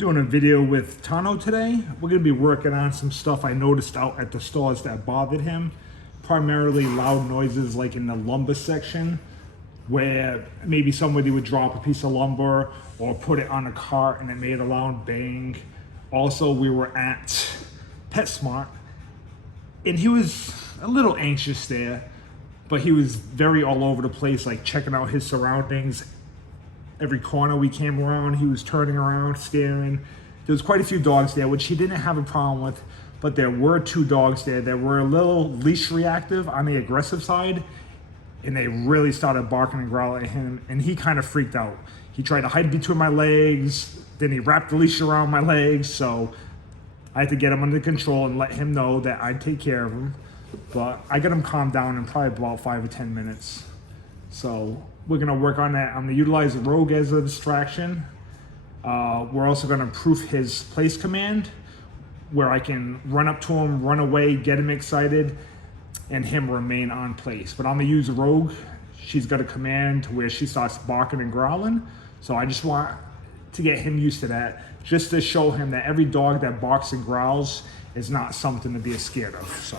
Doing a video with Tonno today. We're going to be working on some stuff I noticed out at the stores that bothered him. Primarily loud noises like in the lumber section, where maybe somebody would drop a piece of lumber or put it on a cart and it made a loud bang. Also, we were at PetSmart and he was a little anxious there, but he was very all over the place, like checking out his surroundings. Every corner we came around, he was turning around, staring. There was quite a few dogs there, which he didn't have a problem with, but there were two dogs there that were a little leash reactive on the aggressive side, and they really started barking and growling at him, and he kind of freaked out. He tried to hide between my legs, then he wrapped the leash around my legs, so I had to get him under control and let him know that I'd take care of him. But I got him calmed down in probably about 5 or 10 minutes. So we're gonna work on that. I'm gonna utilize Rogue as a distraction. We're also gonna proof his place command, where I can run up to him, run away, get him excited, and him remain on place. But I'm gonna use Rogue. She's got a command to where she starts barking and growling. So I just want to get him used to that, just to show him that every dog that barks and growls is not something to be scared of. So,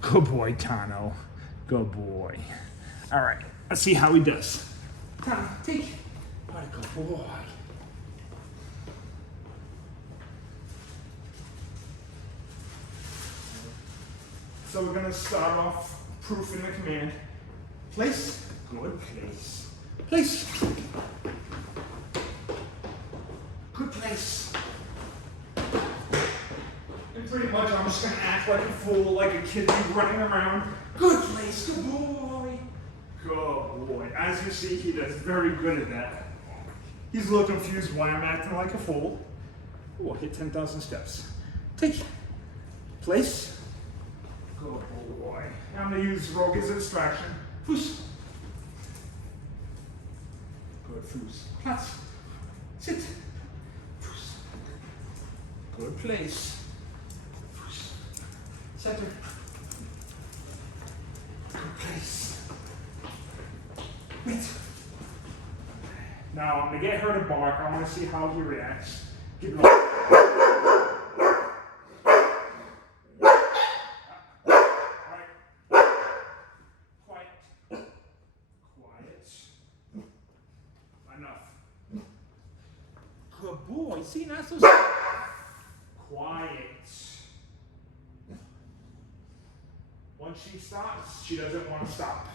good boy, Tonno. Good boy. All right, let's see how he does. Tonno, take. What a good boy. So we're gonna start off proofing the command. Place. Good place. Place. Good place. And pretty much I'm just gonna act like a fool, like a kid running around. Good place, good boy. Good boy. As you see, he does very good at that. He's a little confused why I'm acting like a fool. Oh, hit 10,000 steps. Take. Place. Good boy. Now I'm gonna use Rogue as a distraction. Foos. Good foos. Platz. Sit. Foos. Good place. Foos. Center. Good place. Wait. Now I'm gonna get her to bark. I wanna see how he reacts. Give him a good boy. See, not so quiet. Once she stops, she doesn't want to stop.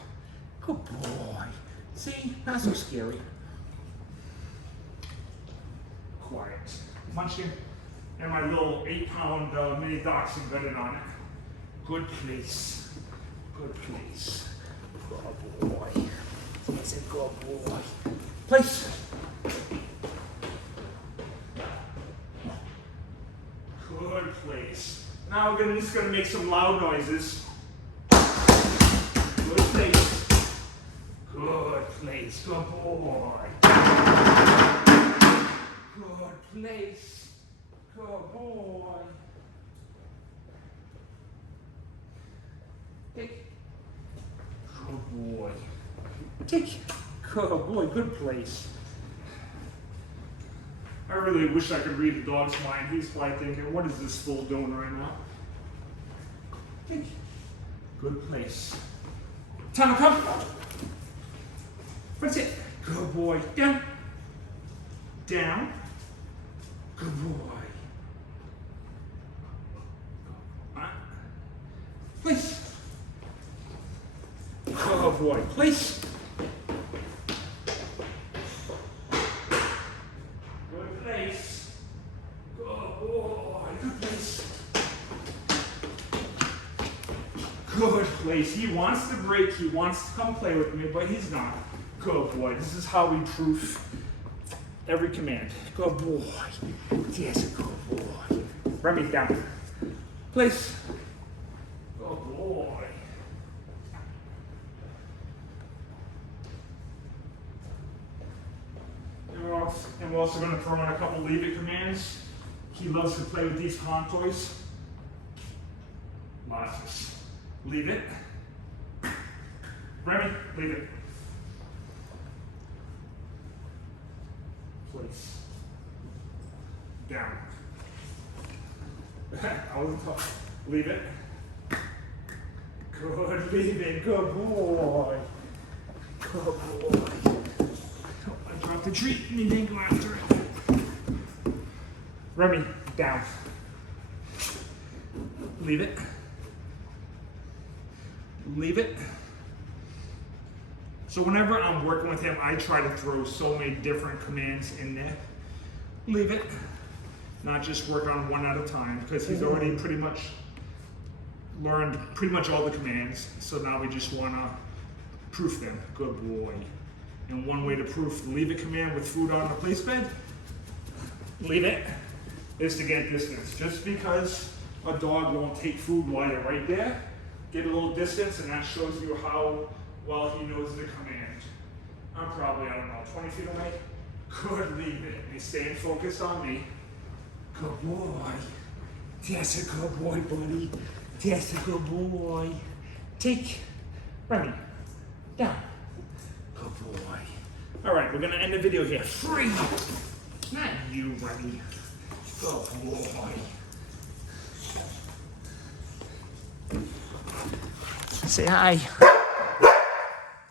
Good boy. See, not so scary. Quiet. Munchkin. And my little 8-pound mini dachshund got it on it. Good place. Good place. Good boy. He's a good boy. Place. Good place. Now we're just gonna make some loud noises. Good place. Good place. Good boy. Good place. Good boy. Take. Good boy. Take. Good boy. Good place. I really wish I could read the dog's mind. He's probably thinking, what is this fool doing right now? Take. Good place. Tonno, come. That's it. Good boy. Down. Down. Good boy. Place. Good boy. Place. Good place. Good boy. Good place. Good place. He wants to break. He wants to come play with me, but he's not. Good boy. This is how we proof every command. Good boy. Yes, good boy. Remy, down. Place. Good boy. And we're also going to throw in a couple leave it commands. He loves to play with these con toys. Lots. Leave it. Remy, leave it. Place. Down. I wasn't tough. Leave it. Good, leave it. Good boy. Good boy. Oh, I dropped the treat and he didn't go after it. Remy, down. Leave it. Leave it. So whenever I'm working with him, I try to throw so many different commands in there. Leave it. Not just work on one at a time, because he's already pretty much learned pretty much all the commands. So now we just want to proof them. Good boy. And one way to proof the leave it command with food on the place bed, leave it, is to get distance. Just because a dog won't take food while you're right there, get a little distance, and that shows you how well he knows the command. I'm probably, I don't know, 20 feet away. Good, leave it. And he's staying focused on me. Good boy. That's a good boy, buddy. That's a good boy. Take, Remy, down. Good boy. All right, we're gonna end the video here. Free. Not you, Remy. Good boy. Say hi.